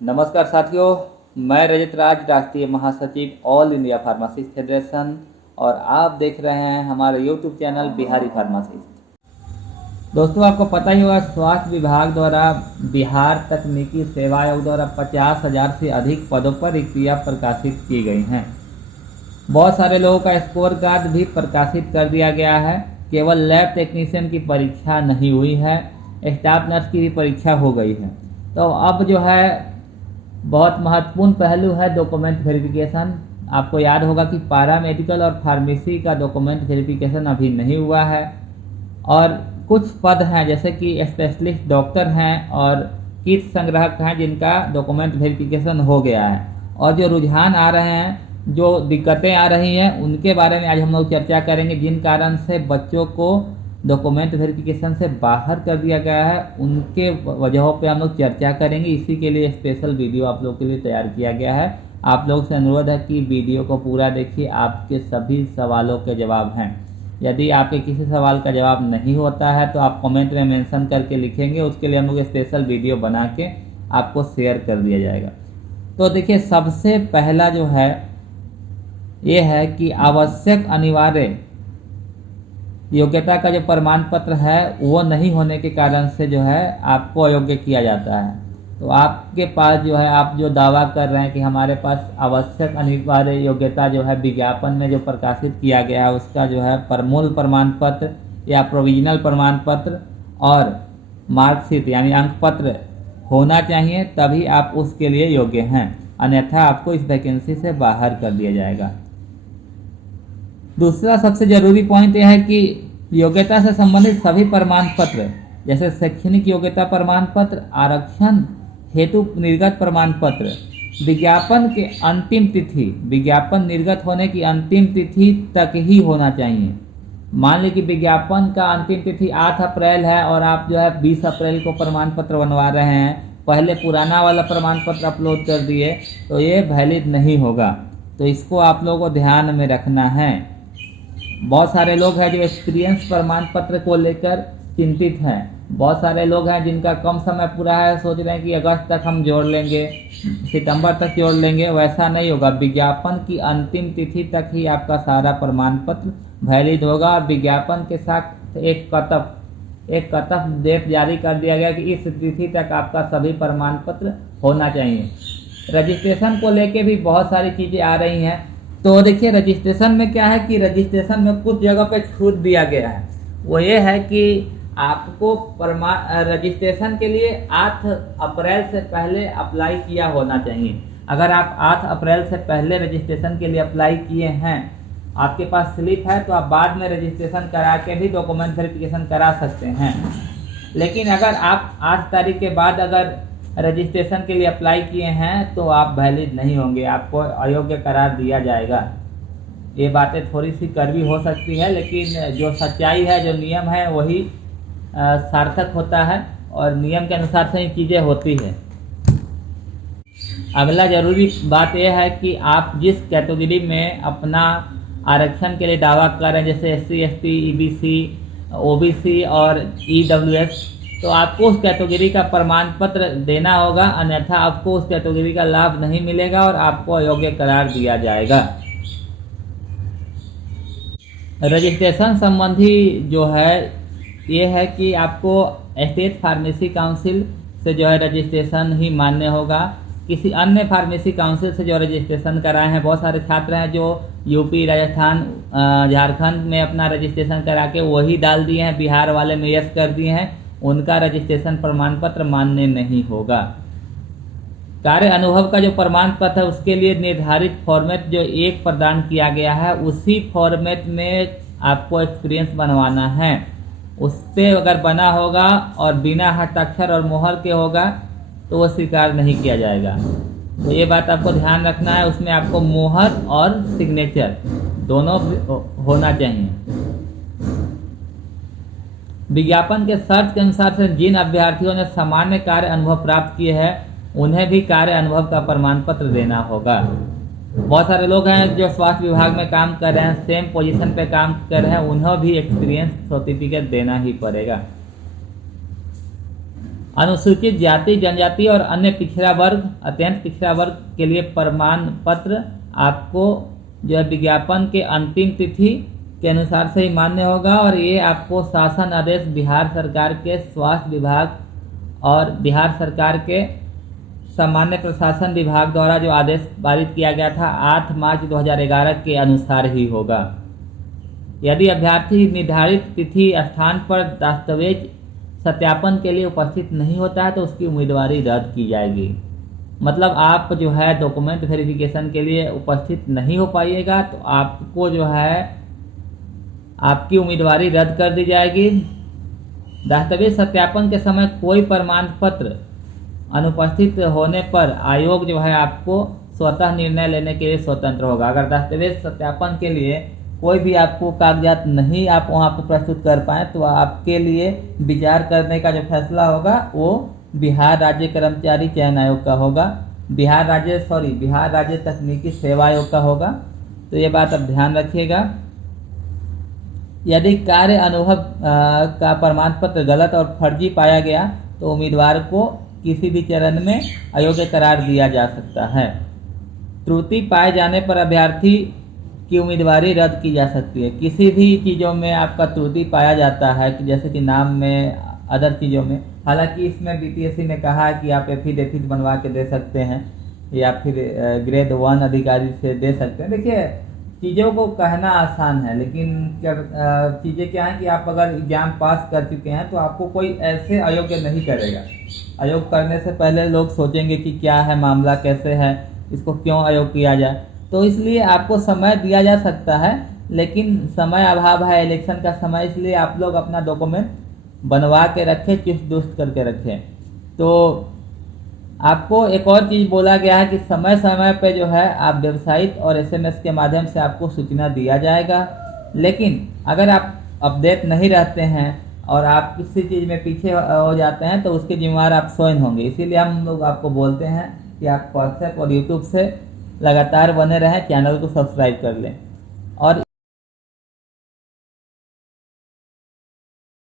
नमस्कार साथियों, मैं रजत राज, राष्ट्रीय महासचिव ऑल इंडिया फार्मासिस्ट फेडरेशन, और आप देख रहे हैं हमारे यूट्यूब चैनल बिहारी फार्मासिस्ट। दोस्तों, आपको पता ही होगा, स्वास्थ्य विभाग द्वारा बिहार तकनीकी सेवा आयोग द्वारा 50,000 से अधिक पदों पर रिक्तियाँ प्रकाशित की गई हैं। बहुत सारे लोगों का स्कोर कार्ड भी प्रकाशित कर दिया गया है। केवल लैब टेक्नीशियन की परीक्षा नहीं हुई है, स्टाफ नर्स की भी परीक्षा हो गई है। तो अब जो है बहुत महत्वपूर्ण पहलू है डॉक्यूमेंट वेरिफिकेशन। आपको याद होगा कि पैरा मेडिकल और फार्मेसी का डॉक्यूमेंट वेरिफिकेशन अभी नहीं हुआ है, और कुछ पद हैं जैसे कि स्पेशलिस्ट डॉक्टर हैं और किट संग्राहक हैं जिनका डॉक्यूमेंट वेरिफिकेशन हो गया है। और जो रुझान आ रहे हैं, जो दिक्कतें आ रही हैं, उनके बारे में आज हम लोग चर्चा करेंगे। जिन कारण से बच्चों को डॉक्यूमेंट वेरिफिकेशन से बाहर कर दिया गया है, उनके वजहों पे हम लोग चर्चा करेंगे। इसी के लिए स्पेशल वीडियो आप लोग के लिए तैयार किया गया है। आप लोग से अनुरोध है कि वीडियो को पूरा देखिए, आपके सभी सवालों के जवाब हैं। यदि आपके किसी सवाल का जवाब नहीं होता है तो आप कमेंट में मेंशन करके लिखेंगे, उसके लिए हम लोग स्पेशल वीडियो बना के आपको शेयर कर दिया जाएगा। तो देखिए, सबसे पहला जो है ये है कि आवश्यक अनिवार्य योग्यता का जो प्रमाण पत्र है वो नहीं होने के कारण से जो है आपको अयोग्य किया जाता है। तो आपके पास जो है, आप जो दावा कर रहे हैं कि हमारे पास आवश्यक अनिवार्य योग्यता जो है विज्ञापन में जो प्रकाशित किया गया है उसका जो है मूल प्रमाण पत्र या प्रोविजनल प्रमाण पत्र और मार्कशीट यानी अंक पत्र होना चाहिए, तभी आप उसके लिए योग्य हैं, अन्यथा आपको इस वैकेंसी से बाहर कर दिया जाएगा। दूसरा सबसे जरूरी पॉइंट यह है कि योग्यता से संबंधित सभी प्रमाण पत्र जैसे शैक्षणिक योग्यता प्रमाण पत्र, आरक्षण हेतु निर्गत प्रमाण पत्र, विज्ञापन के अंतिम तिथि, विज्ञापन निर्गत होने की अंतिम तिथि तक ही होना चाहिए। मान लीजिए कि विज्ञापन का अंतिम तिथि 8 अप्रैल है और आप जो है 20 अप्रैल को प्रमाण पत्र बनवा रहे हैं, पहले पुराना वाला प्रमाण पत्र अपलोड कर दिए, तो ये वैलिड नहीं होगा। तो इसको आप लोगों को ध्यान में रखना है। बहुत सारे लोग हैं जो एक्सपीरियंस प्रमाण पत्र को लेकर चिंतित हैं। बहुत सारे लोग हैं जिनका कम समय पूरा है, सोच रहे हैं कि अगस्त तक हम जोड़ लेंगे, सितंबर तक जोड़ लेंगे। वैसा नहीं होगा। विज्ञापन की अंतिम तिथि तक ही आपका सारा प्रमाण पत्र वैलिड होगा। और विज्ञापन के साथ एक कटअफ डेट जारी कर दिया गया कि इस तिथि तक आपका सभी प्रमाण पत्र होना चाहिए। रजिस्ट्रेशन को लेके भी बहुत सारी चीज़ें आ रही हैं। तो देखिए, रजिस्ट्रेशन में क्या है कि रजिस्ट्रेशन में कुछ जगह पे छूट दिया गया है। वो ये है कि आपको रजिस्ट्रेशन के लिए 8 अप्रैल से पहले अप्लाई किया होना चाहिए। अगर आप 8 अप्रैल से पहले रजिस्ट्रेशन के लिए अप्लाई किए हैं, आपके पास स्लिप है, तो आप बाद में रजिस्ट्रेशन करा के भी डॉक्यूमेंट वेरिफिकेशन करा सकते हैं। लेकिन अगर आप 8 तारीख के बाद अगर रजिस्ट्रेशन के लिए अप्लाई किए हैं तो आप वैलिड नहीं होंगे, आपको अयोग्य करार दिया जाएगा। ये बातें थोड़ी सी कड़वी हो सकती है, लेकिन जो सच्चाई है, जो नियम है, वही सार्थक होता है और नियम के अनुसार से ही चीज़ें होती है। अगला जरूरी बात यह है कि आप जिस कैटेगरी में अपना आरक्षण के लिए दावा कर रहे हैं, जैसे SC, ST, EBC, OBC और EWS, तो आपको उस कैटेगरी का प्रमाण पत्र देना होगा, अन्यथा आपको उस कैटेगरी का लाभ नहीं मिलेगा और आपको अयोग्य करार दिया जाएगा। रजिस्ट्रेशन संबंधी जो है ये है कि आपको स्टेट फार्मेसी काउंसिल से जो है रजिस्ट्रेशन ही मान्य होगा। किसी अन्य फार्मेसी काउंसिल से जो रजिस्ट्रेशन कराए हैं, बहुत सारे छात्र हैं जो यूपी, राजस्थान, झारखंड में अपना रजिस्ट्रेशन करा के वही डाल दिए हैं, बिहार वाले में यस कर दिए हैं, उनका रजिस्ट्रेशन प्रमाण पत्र मान्य नहीं होगा। कार्य अनुभव का जो प्रमाण पत्र है उसके लिए निर्धारित फॉर्मेट जो एक प्रदान किया गया है, उसी फॉर्मेट में आपको एक्सपीरियंस बनवाना है। उससे अगर बना होगा और बिना हस्ताक्षर और मोहर के होगा तो वो स्वीकार नहीं किया जाएगा। तो ये बात आपको ध्यान रखना है। उसमें आपको मोहर और सिग्नेचर दोनों होना चाहिए। विज्ञापन के शर्त के अनुसार से जिन अभ्यर्थियों ने सामान्य कार्य अनुभव प्राप्त किए हैं, उन्हें भी कार्य अनुभव का प्रमाण पत्र देना होगा। बहुत सारे लोग हैं जो स्वास्थ्य विभाग में काम कर रहे हैं, सेम पोजीशन पे काम कर रहे हैं, उन्हें भी एक्सपीरियंस सर्टिफिकेट देना ही पड़ेगा। अनुसूचित जाति जनजाति और अन्य पिछड़ा वर्ग अत्यंत पिछड़ा वर्ग के लिए प्रमाण पत्र आपको जो है विज्ञापन के अंतिम तिथि के अनुसार से ही मान्य होगा, और ये आपको शासन आदेश बिहार सरकार के स्वास्थ्य विभाग और बिहार सरकार के सामान्य प्रशासन विभाग द्वारा जो आदेश पारित किया गया था 8 मार्च 2011 के अनुसार ही होगा। यदि अभ्यर्थी निर्धारित तिथि स्थान पर दस्तावेज सत्यापन के लिए उपस्थित नहीं होता है तो उसकी उम्मीदवारी रद्द की जाएगी। मतलब आप जो है डॉक्यूमेंट वेरिफिकेशन के लिए उपस्थित नहीं हो पाइएगा तो आपको जो है आपकी उम्मीदवारी रद्द कर दी जाएगी। दस्तावेज सत्यापन के समय कोई प्रमाण पत्र अनुपस्थित होने पर आयोग जो है आपको स्वतः निर्णय लेने के लिए स्वतंत्र होगा। अगर दस्तावेज सत्यापन के लिए कोई भी आपको कागजात नहीं आप वहां पर प्रस्तुत कर पाए तो आपके लिए विचार करने का जो फैसला होगा वो बिहार राज्य कर्मचारी चयन आयोग का होगा, बिहार राज्य तकनीकी सेवा आयोग का होगा। तो ये बात आप ध्यान रखिएगा। यदि कार्य अनुभव का प्रमाण पत्र गलत और फर्जी पाया गया तो उम्मीदवार को किसी भी चरण में अयोग्य करार दिया जा सकता है। त्रुटि पाए जाने पर अभ्यर्थी की उम्मीदवारी रद्द की जा सकती है। किसी भी चीज़ों में आपका त्रुटि पाया जाता है कि जैसे कि नाम में, अदर चीज़ों में, हालांकि इसमें बीपीएससी ने कहा है कि आप एफिडेविट बनवा के दे सकते हैं या फिर ग्रेड 1 अधिकारी से दे सकते हैं। देखिए चीज़ों को कहना आसान है लेकिन चीज़ें क्या है कि आप अगर एग्जाम पास कर चुके हैं तो आपको कोई ऐसे अयोग्य नहीं करेगा। अयोग्य करने से पहले लोग सोचेंगे कि क्या है मामला, कैसे है, इसको क्यों अयोग्य किया जाए। तो इसलिए आपको समय दिया जा सकता है लेकिन समय अभाव है, इलेक्शन का समय, इसलिए आप लोग अपना डॉक्यूमेंट बनवा के रखें, चुस्त दुरुस्त करके रखें। तो आपको एक और चीज़ बोला गया है कि समय समय पे जो है आप वेबसाइट और एसएमएस के माध्यम से आपको सूचना दिया जाएगा। लेकिन अगर आप अपडेट नहीं रहते हैं और आप किसी चीज़ में पीछे हो जाते हैं तो उसके जिम्मेवार आप स्वयं होंगे। इसीलिए हम लोग आपको बोलते हैं कि आप व्हाट्सएप और यूट्यूब से लगातार बने रहें, चैनल को सब्सक्राइब कर लें। और